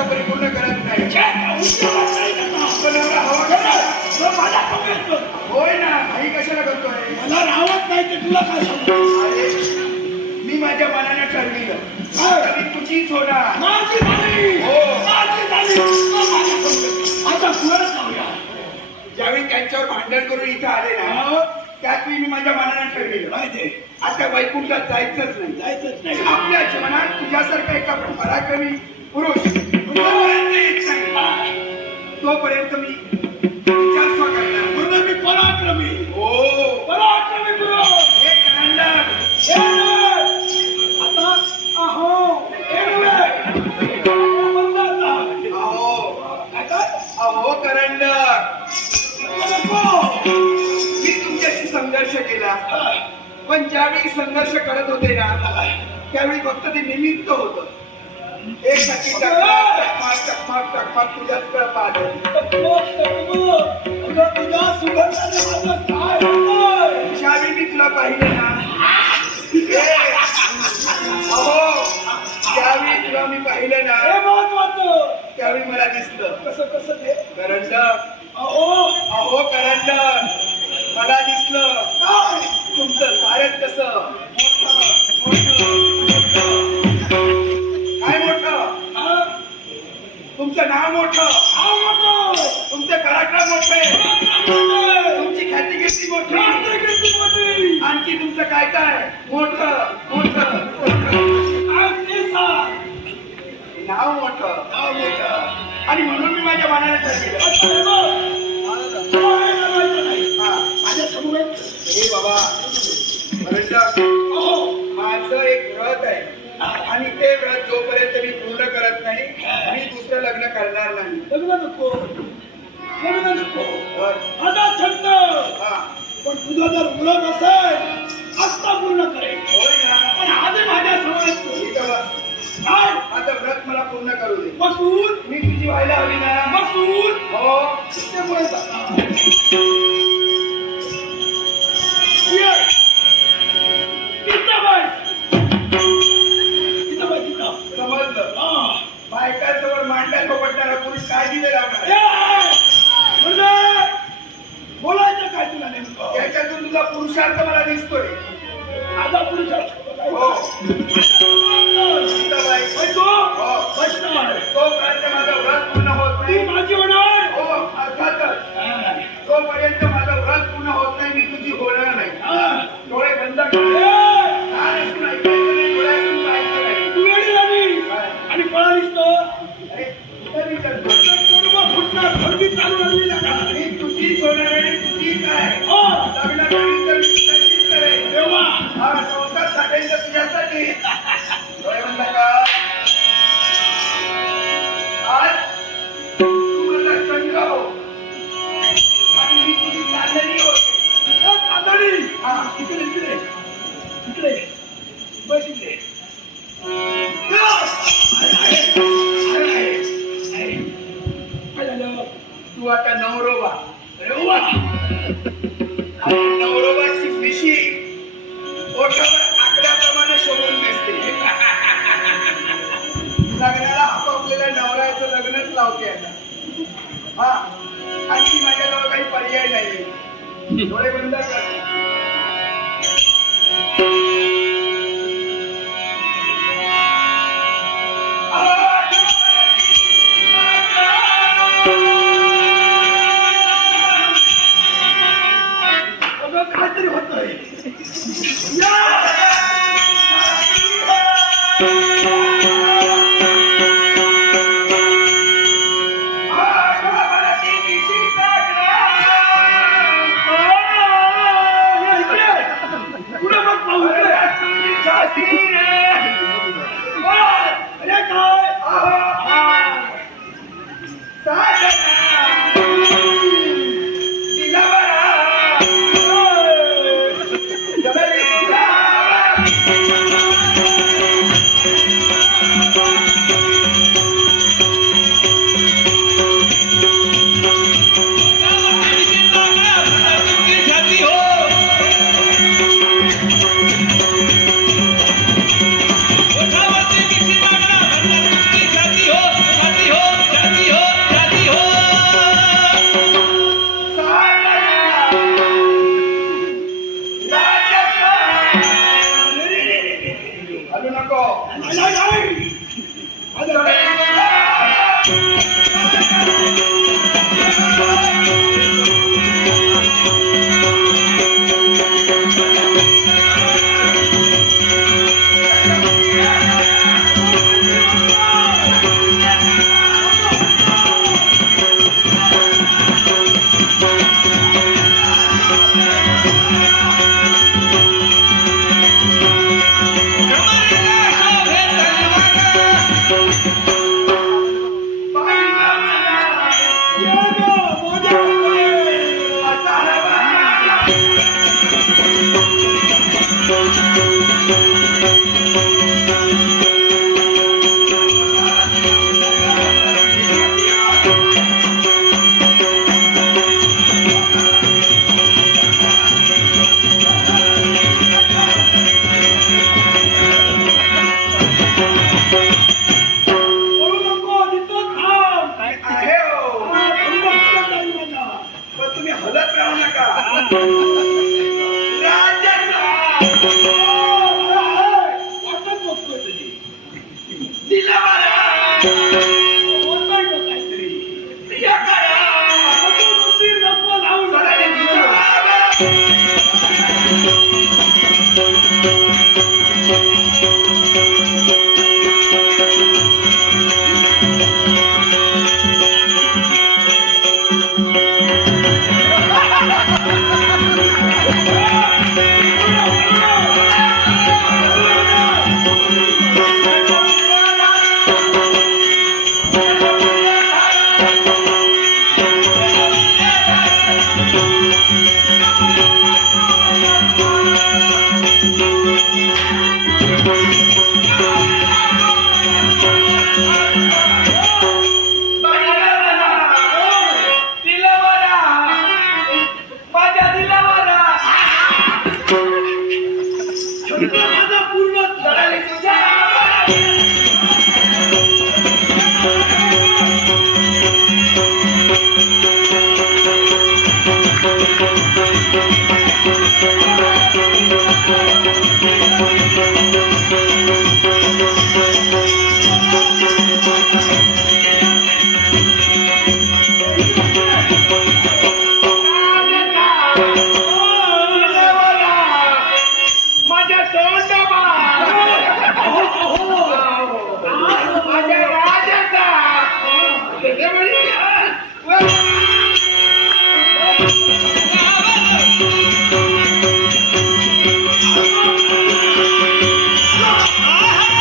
परिपूर्ण करत नाही होय ना काही कशाला करतोय मला राहत नाही ते तुला काय सांगतो मी माझ्या मनाने ठरविलं मी तुझीच होणार माझी झाली हो माझी झाली आता कुणाला जाऊया ज्यावेळी त्यांच्यावर भांडण करून इथं आले ना त्यात मी माझ्या मनाने ठरविलं माहिती आता वैकुंठात जायचंच नाही आपल्या जीवनात तुझ्यासारखा एका पराक्रमी पुरुष तोपर्यंत मी विचार करणार म्हणून मी पराक्रमी हो पराक्रमी पुरुष हे करंडक आता अहो अहो करंडक मी तुमच्याशी संघर्ष केला पण ज्यावेळी संघर्ष करत होते ना त्यावेळी फक्त ते निमित्त होतं एक साठी टकमाक तुझ्याचकडे पाहत ज्यावेळी मी तुला पाहिलं ना अहो ज्यावेळी तुला मी पाहिलं ना त्यावेळी मला दिसलं कसं ते करंडक अहो करंडक मला दिसलं तुमचं सारं कसं काय मोठं तुमचं नाव मोठं तुमचे पराक्रम मोठे तुमची ख्याती कीर्ती मोठी आणखी तुमचं काय काय मोठं नाव मोठं आणि म्हणून मी माझ्या मनाला ठरविलं हे बाबा माझं एक व्रत आहे आणि ते व्रत जोपर्यंत मी पूर्ण करत नाही मी दुसरं लग्न करणार नाही लग्न नको आता छंद पण तुझा जर मुलं नसेल आत्ता पूर्ण करेल होय ना पण आधी माझ्या समोर काय आता व्रत मला पूर्ण करू दे बसून मी तुझी व्हायला हवी ना बसून हो समजलं बायकांसमोर मांडा थोपटणारा पुरुष काळजी दे लागणार बोलायचं काय तुला नेमकं त्याच्यातून तुझा पुरुषार्थ मला दिसतोय आता पुरुषार्थ हो तोपर्यंत माझं व्रत पूर्ण होत नाही माझी होणार हो अर्थातच तोपर्यंत माझं व्रत पूर्ण होत नाही मी तुझी होणार नाही डोळे बंद आणि पळालीस मी तुझीच होणार आणि तुझीच आहे तेव्हा हा संसार साठायचा तुझ्यासाठी डोळे बंद कर आज तू माझा चंद्र हो आणि मी तुझी चांदणी होते चांदणी हा इकडे बस इकडे तू आता नवरोबा नवरोबाची मिशी ओठावर आकड्याप्रमाणे शोभून दिसते लग्नाला आपापलेल्या नवऱ्याचं लग्नच लावते आता हा आणखी माझ्याजवळ काही पर्याय नाही डोळे बंद कर काहीतरी होतंय या ग, माझ्या मुले. असा हवा. पळू नको, तिथं थांब. आहे हो. हा, थंड नाही माझा. पण तुम्ही हलत राहू नका. राजस्थान वाटत बघतोय तुझी. दिला मला. बोलतोय का काहीतरी? या करा. नको नुसती नको लावू सगळ्यांनी जरा. विचारा.